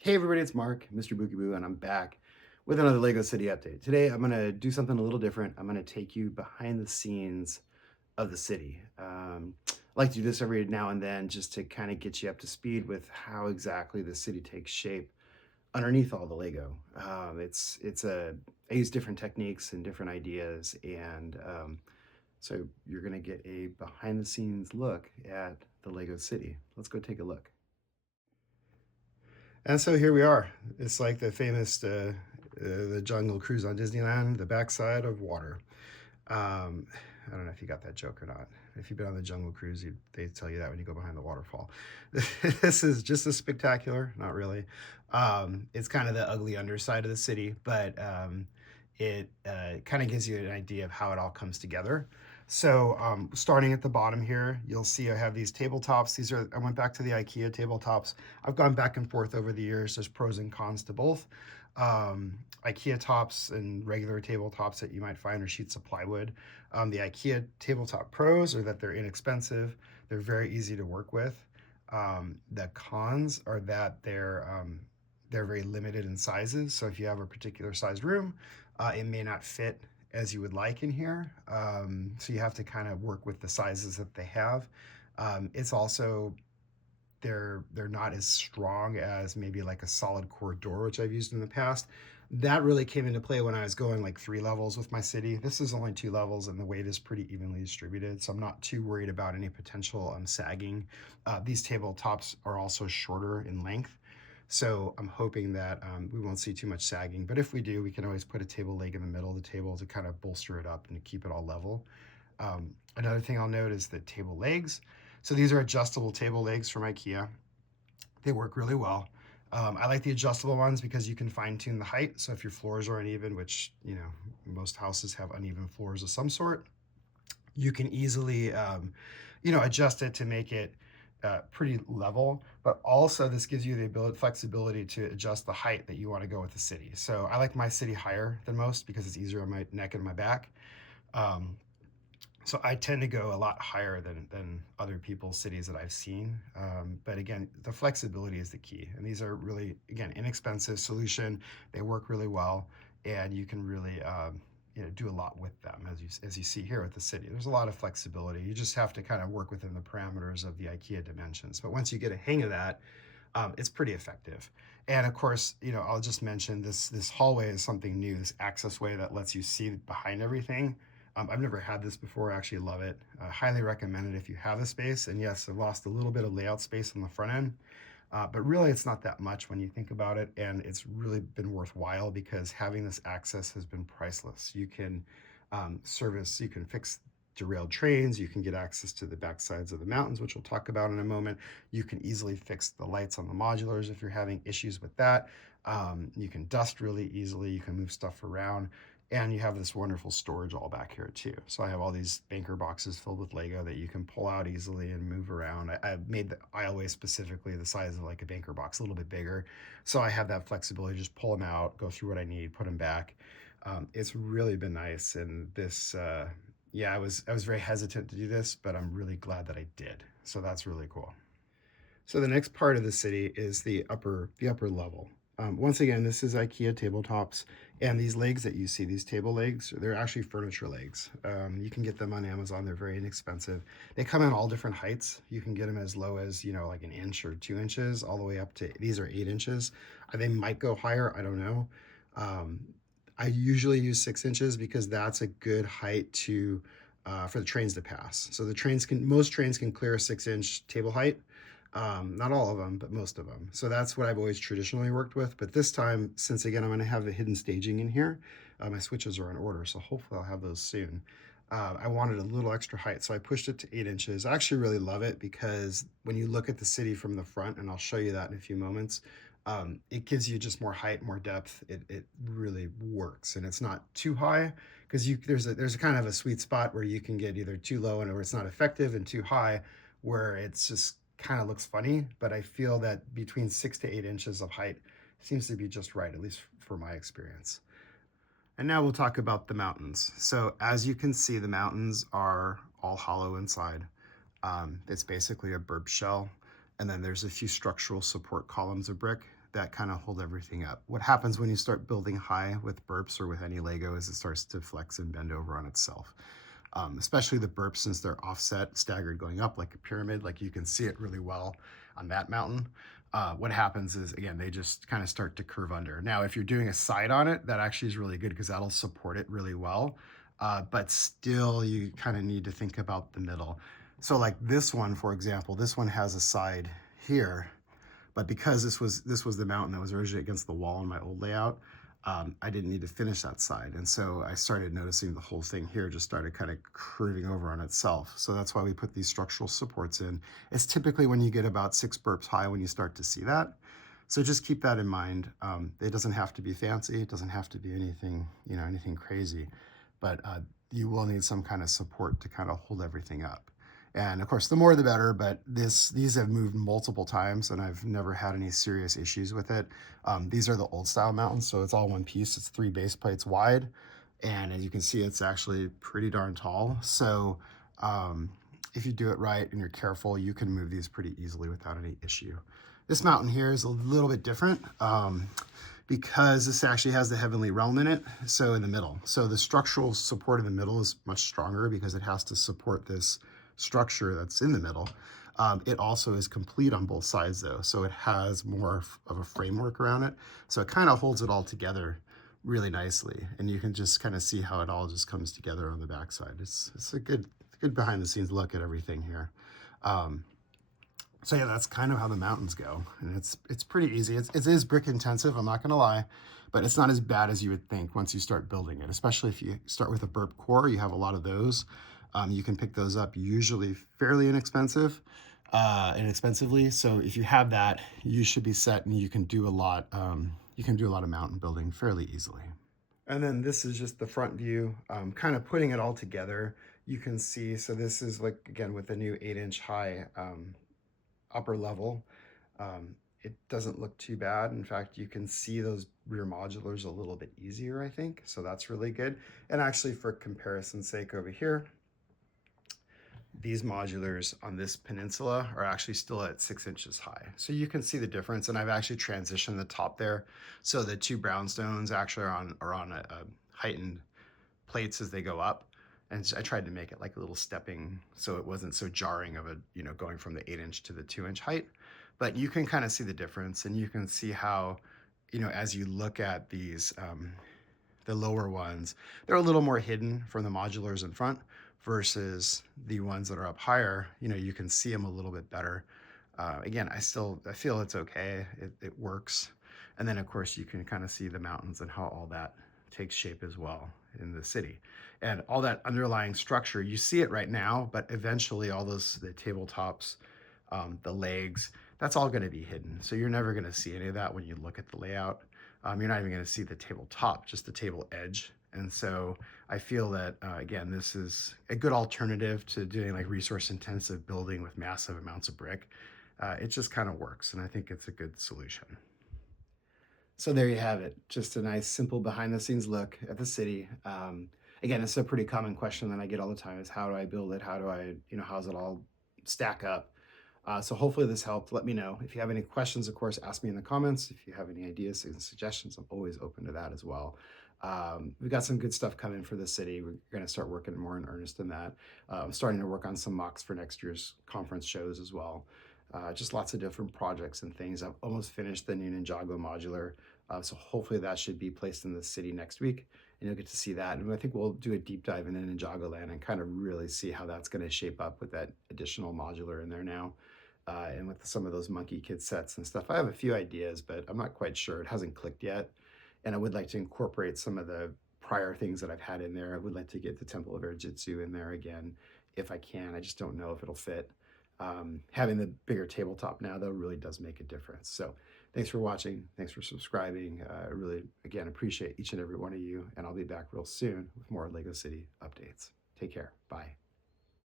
Hey everybody, it's Mark, MrBookieboo, and I'm back with another LEGO City update. Today I'm going to do something a little different. I'm going to take you behind the scenes of the city. I like to do this every now and then just to kind of get you up to speed with how exactly the city takes shape underneath all the Lego. I use different techniques and different ideas, and so you're going to get a behind the scenes look at the Lego City. Let's go take a look. And so here we are. It's like the famous the Jungle Cruise on Disneyland, the backside of water. I don't know if you got that joke or not. If you've been on the Jungle Cruise, they tell you that when you go behind the waterfall. This is just as spectacular, not really. It's kind of the ugly underside of the city, but it kind of gives you an idea of how it all comes together. So starting at the bottom here, you'll see I have these tabletops. I went back to the IKEA tabletops. I've gone back and forth over the years. There's pros and cons to both. IKEA tops and regular tabletops that you might find are sheets of plywood. The IKEA tabletop pros are that they're inexpensive. They're very easy to work with. The cons are that they're very limited in sizes. So if you have a particular sized room, it may not fit as you would like in here. So you have to kind of work with the sizes that they have. It's also they're not as strong as maybe like a solid core door, which I've used in the past. That really came into play when I was going like 3 levels with my city. This is only 2 levels and the weight is pretty evenly distributed, so I'm not too worried about any potential sagging. These tabletops are also shorter in length, so I'm hoping that we won't see too much sagging, but if we do, we can always put a table leg in the middle of the table to kind of bolster it up and keep it all level. Another thing I'll note is the table legs. So these are adjustable table legs from IKEA. They work really well. I like the adjustable ones because you can fine tune the height. So if your floors are uneven, which, most houses have uneven floors of some sort, you can easily, adjust it to make it pretty level. But also this gives you the flexibility to adjust the height that you want to go with the city. So I like my city higher than most because it's easier on my neck and my back. Um, so I tend to go a lot higher than other people's cities that I've seen. But again, the flexibility is the key. And these are really, again, inexpensive solution. They work really well, and you can really do a lot with them, as you see here with the city. There's a lot of flexibility. You just have to kind of work within the parameters of the IKEA dimensions. But once you get a hang of that, it's pretty effective. And of course, I'll just mention this hallway is something new, this access way that lets you see behind everything. I've never had this before. I actually love it. Highly recommend it if you have the space. And yes, I've lost a little bit of layout space on the front end, but really it's not that much when you think about it. And it's really been worthwhile because having this access has been priceless. You can you can fix derailed trains, you can get access to the back sides of the mountains, which we'll talk about in a moment. You can easily fix the lights on the modulars if you're having issues with that. You can dust really easily, you can move stuff around, and you have this wonderful storage all back here too. So I have all these banker boxes filled with Lego that you can pull out easily and move around. I made the aisleway specifically the size of like a banker box, a little bit bigger. So I have that flexibility, just pull them out, go through what I need, put them back. It's really been nice. And this, yeah, I was very hesitant to do this, but I'm really glad that I did. So that's really cool. So the next part of the city is the upper level. Once again, this is IKEA tabletops, and these legs that you see, these table legs, they're actually furniture legs. You can get them on Amazon. They're very inexpensive. They come in all different heights. You can get them as low as like an inch or 2 inches, all the way up to these are 8 inches. They might go higher. I don't know. Um, I usually use 6 inches because that's a good height to for the trains to pass. So most trains can clear a 6 inch table height. Not all of them, but most of them. So that's what I've always traditionally worked with. But this time, since again, I'm going to have the hidden staging in here, my switches are in order. So hopefully I'll have those soon. I wanted a little extra height, so I pushed it to 8 inches. I actually really love it because when you look at the city from the front, and I'll show you that in a few moments, it gives you just more height, more depth. It really works, and it's not too high because there's a kind of a sweet spot where you can get either too low and where it's not effective, and too high where it's just kind of looks funny. But I feel that between 6 to 8 inches of height seems to be just right, at least for my experience. And now we'll talk about the mountains. So as you can see, the mountains are all hollow inside. It's basically a burp shell. And then there's a few structural support columns of brick. that kind of hold everything up. What happens when you start building high with burps or with any Lego is it starts to flex and bend over on itself. Especially the burps, since they're offset, staggered going up like a pyramid, like you can see it really well on that mountain. What happens is, again, they just kind of start to curve under. Now, if you're doing a side on it, that actually is really good because that'll support it really well. But still, you kind of need to think about the middle. So like this one, for example, this one has a side here, but because this was the mountain that was originally against the wall in my old layout, I didn't need to finish that side. And so I started noticing the whole thing here just started kind of curving over on itself. So that's why we put these structural supports in. It's typically when you get about 6 burps high when you start to see that. So just keep that in mind. It doesn't have to be fancy. It doesn't have to be anything, anything crazy, but you will need some kind of support to kind of hold everything up. And of course, the more the better, but these have moved multiple times and I've never had any serious issues with it. These are the old style mountains, so it's all one piece. It's 3 base plates wide. And as you can see, it's actually pretty darn tall. So if you do it right and you're careful, you can move these pretty easily without any issue. This mountain here is a little bit different because this actually has the heavenly realm in it, so in the middle. So the structural support in the middle is much stronger because it has to support this structure that's in the middle. It also is complete on both sides though, so it has more of a framework around it. So it kind of holds it all together really nicely, and you can just kind of see how it all just comes together on the backside. It's a good behind the scenes look at everything here. So yeah, that's kind of how the mountains go, and it's pretty easy. It is brick intensive, I'm not gonna lie, but it's not as bad as you would think once you start building it, especially if you start with a burp core. You have a lot of those. You can pick those up usually fairly inexpensively. So if you have that, you should be set, and you can do a lot. You can do a lot of mountain building fairly easily. And then this is just the front view, kind of putting it all together. You can see, so this is like, again, with the new 8-inch high upper level. It doesn't look too bad. In fact, you can see those rear modulars a little bit easier, I think. So that's really good. And actually, for comparison's sake over here, these modulars on this peninsula are actually still at 6 inches high. So you can see the difference. And I've actually transitioned the top there. So the 2 brownstones actually are on a heightened plates as they go up. And I tried to make it like a little stepping, so it wasn't so jarring of a, going from the 8-inch to the 2-inch height. But you can kind of see the difference, and you can see how, as you look at these, the lower ones, they're a little more hidden from the modulars in front versus the ones that are up higher. You can see them a little bit better. Again, I feel it's okay. It works. And then of course you can kind of see the mountains and how all that takes shape as well in the city. And all that underlying structure, you see it right now, but eventually all the tabletops, the legs, that's all going to be hidden. So you're never going to see any of that when you look at the layout. You're not even going to see the tabletop, just the table edge. And so I feel that, again, this is a good alternative to doing like resource intensive building with massive amounts of brick. It just kind of works, and I think it's a good solution. So there you have it. Just a nice, simple behind the scenes look at the city. Again, it's a pretty common question that I get all the time is how do I build it? How do I, how's it all stack up? So hopefully this helped. Let me know. If you have any questions, of course, ask me in the comments. If you have any ideas and suggestions, I'm always open to that as well. We've got some good stuff coming for the city. We're going to start working more in earnest in that. I'm starting to work on some mocks for next year's conference shows as well. Just lots of different projects and things. I've almost finished the new Ninjago modular. So hopefully that should be placed in the city next week, and you'll get to see that. And I think we'll do a deep dive into Ninjago land and kind of really see how that's going to shape up with that additional modular in there now. And with some of those Monkey Kid sets and stuff. I have a few ideas, but I'm not quite sure. It hasn't clicked yet. And I would like to incorporate some of the prior things that I've had in there. I would like to get the Temple of Air Jitsu in there again, if I can. I just don't know if it'll fit. Having the bigger tabletop now, though, really does make a difference. So thanks for watching. Thanks for subscribing. I really, again, appreciate each and every one of you. And I'll be back real soon with more Lego City updates. Take care. Bye.